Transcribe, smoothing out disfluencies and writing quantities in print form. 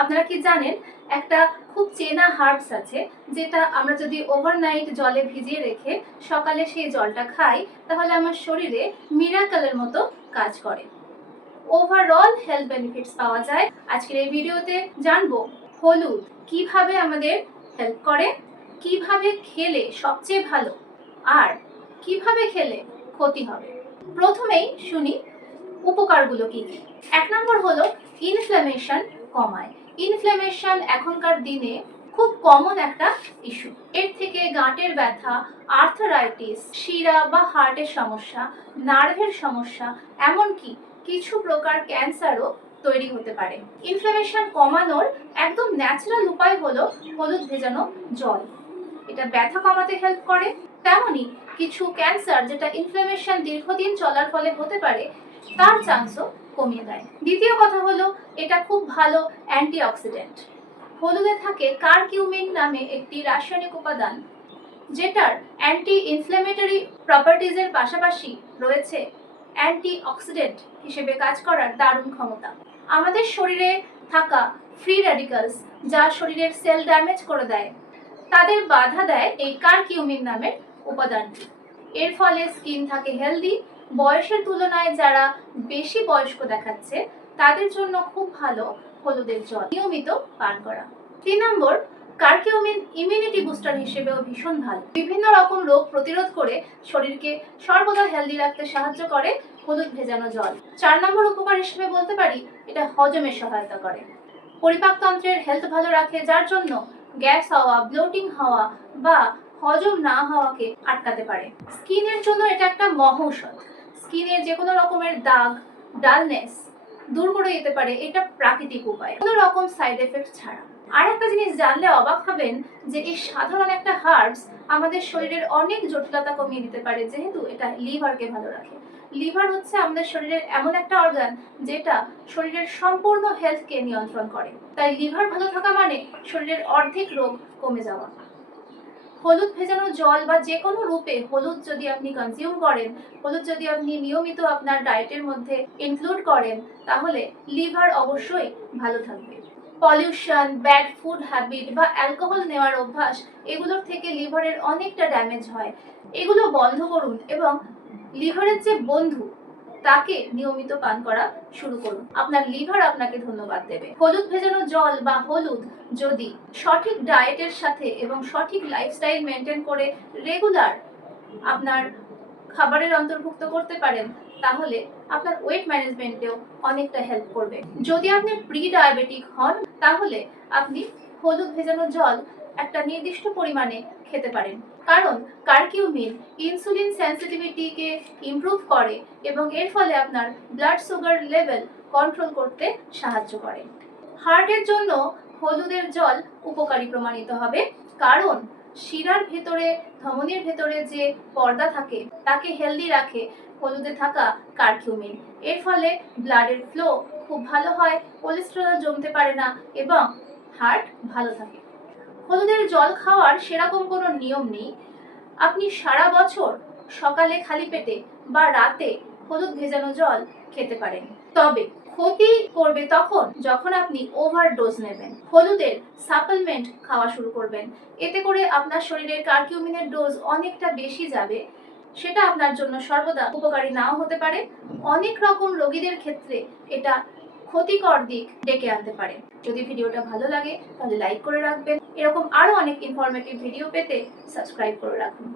আপনারা কি জানেন একটা খুব চেনা হার্বস আছে যেটা আমরা যদি ওভারনাইট জলে ভিজিয়ে রেখে সকালে সেই জলটা খাই তাহলে আমার শরীরে মিরাকেলের মতো কাজ করে। ওভারঅল হেলথ বেনিফিটস পাওয়া যায়। আজকের এই ভিডিওতে জানবো হলুদ কিভাবে আমাদের হেল্প করে, কিভাবে খেলে সবচেয়ে ভালো আর কিভাবে খেলে ক্ষতি হবে। প্রথমেই শুনি উপকারগুলো কি কি। 1 নম্বর হলো ইনফ্ল্যামেশন কমায়। ইনফ্ল্যামেশন এখনকার দিনে খুব কমন একটা ইস্যু। এর থেকে গাঁটের ব্যথা, আর্থারাইটিস, শিরা বা হার্টের সমস্যা, নার্ভের সমস্যা, এমনকি কিছু প্রকার ক্যান্সারও তৈরি হতে পারে। ইনফ্ল্যামেশন কমানোর একদম ন্যাচারাল উপায় হলো হলুদ ভেজানো জল। এটা ব্যথা কমাতে হেল্প করে। তেমনি কিছু ক্যান্সার যেটা ইনফ্ল্যামেশন দীর্ঘদিন চলার ফলে হতে পারে তার চান্সও কমিয়ে দেয়। দ্বিতীয় কথা হলো এটা খুব ভালো অ্যান্টিঅক্সিডেন্ট। হলুদে থাকে কারকিউমিন নামে একটি রাসায়নিক উপাদান যেটার অ্যান্টি ইনফ্ল্যামেটরি প্রপার্টিজের পাশাপাশি রয়েছে অ্যান্টিঅক্সিডেন্ট হিসেবে কাজ করার দারুণ ক্ষমতা। আমাদের শরীরে থাকা ফ্রি র্যাডিক্যালস যা শরীরের সেল ড্যামেজ করে দেয় তাদের বাধা দেয় এই কারকিউমিন নামের উপাদানটি। এর ফলে স্কিন থাকে হেলদি। বয়সের তুলনায় যারা বেশি বয়স্ক দেখাচ্ছে তাদের জন্য খুব ভালো হলুদের জল নিয়মিত পান করা। 3 নম্বর, কারকিউমিন ইমিউনিটি বুস্টার হিসেবেও ভীষণ ভালো। বিভিন্ন রকম রোগ প্রতিরোধ করে শরীরকে সর্বদা হেলদি রাখতে সাহায্য করে হলুদ ভেজানো জল। 4 নম্বর উপকার হিসেবে বলতে পারি এটা হজমের সহায়তা করে। পরিপাকতন্ত্রের হেলথ ভালো রাখে, যার জন্য গ্যাস হওয়া, ব্লোটিং হওয়া বা হজম না হওয়াকে আটকাতে পারে। স্কিনের জন্য এটা একটা মহৌষধ। স্কিনের যে কোনো রকমের দাগ, ডালনেস দূর করে দিতে পারে এটা প্রাকৃতিক উপায়, কোনো রকম সাইড এফেক্ট ছাড়া। আর একটা জিনিস জানলে অবাক হবেন যে এই সাধারণ একটা হার্বস আমাদের শরীরের অনেক জটিলতা কমিয়ে দিতে পারে, যেহেতু এটা লিভারকে ভালো রাখে। লিভার হচ্ছে আমাদের শরীরের এমন একটা অর্গান যেটা শরীরের সম্পূর্ণ হেলথকে নিয়ন্ত্রণ করে। তাই লিভার ভালো থাকা মানে শরীরের অর্ধেক রোগ কমে যাওয়া। হলুদ ভেজানো জল বা যে কোনো রূপে হলুদ যদি আপনি কনজিউম করেন, হলুদ যদি আপনি নিয়মিত আপনার ডায়েটের মধ্যে ইনক্লুড করেন, তাহলে লিভার অবশ্যই ভালো থাকবে। পলিউশন, ব্যাড ফুড হ্যাবিট বা অ্যালকোহল নেওয়ার অভ্যাস, এগুলোর থেকে লিভারের অনেকটা ড্যামেজ হয়। এগুলো বন্ধ করুন এবং লিভারের যে বন্ধু তাকে নিয়মিত পান করা শুরু করুন। আপনার লিভার আপনাকে ধন্যবাদ দেবে। হলুদ ভেজানো জল বা হলুদ যদি সঠিক ডায়েটের সাথে এবং সঠিক লাইফস্টাইল মেনটেন করে রেগুলার আপনার খাবারের অন্তর্ভুক্ত করতে পারেন তাহলে আপনার ওয়েট ম্যানেজমেন্টেও অনেকটা হেল্প করবে। যদি আপনি প্রি ডায়াবেটিক হন তাহলে আপনি হলুদ ভেজানো জল একটা নির্দিষ্ট পরিমাণে খেতে পারেন, কারণ কারকিউমিন ইনসুলিন সেন্সিটিভিটিকে ইমপ্রুভ করে এবং এর ফলে আপনার ব্লাড সুগার লেভেল কন্ট্রোল করতে সাহায্য করে। হার্টের জন্য হলুদের জল উপকারী প্রমাণিত হবে, কারণ শিরার ভেতরে, ধমনীর ভেতরে যে পর্দা থাকে তাকে হেলদি রাখে হলুদে থাকা কারকিউমিন। এর ফলে ব্লাডের ফ্লো খুব ভালো হয়, কোলেস্টেরল জমতে পারে না এবং হার্ট ভালো থাকে। হলুদের জল খাওয়ার সেরকম কোনো নিয়ম নেই। আপনি সারা বছর সকালে খালি পেটে বা রাতে হলুদ ভেজানো জল খেতে পারেন, তবে ক্ষতি করবে তখন যখন আপনি ওভারডোজ নেবেন। হলুদের সাপ্লিমেন্ট খাওয়া শুরু করবেন, এতে করে আপনার শরীরের কারকিউমিনের ডোজ অনেকটা বেশি যাবে। সেটা আপনার জন্য সর্বদা উপকারী নাও হতে পারে। অনেক রকম রোগীদের ক্ষেত্রে এটা ক্ষতিকর দিক ডেকে আনতে পারে। যদি ভিডিওটা ভালো লাগে তাহলে লাইক করে রাখবেন। এরকম আরো অনেক ইনফরমেটিভ ভিডিও পেতে সাবস্ক্রাইব করে রাখুন।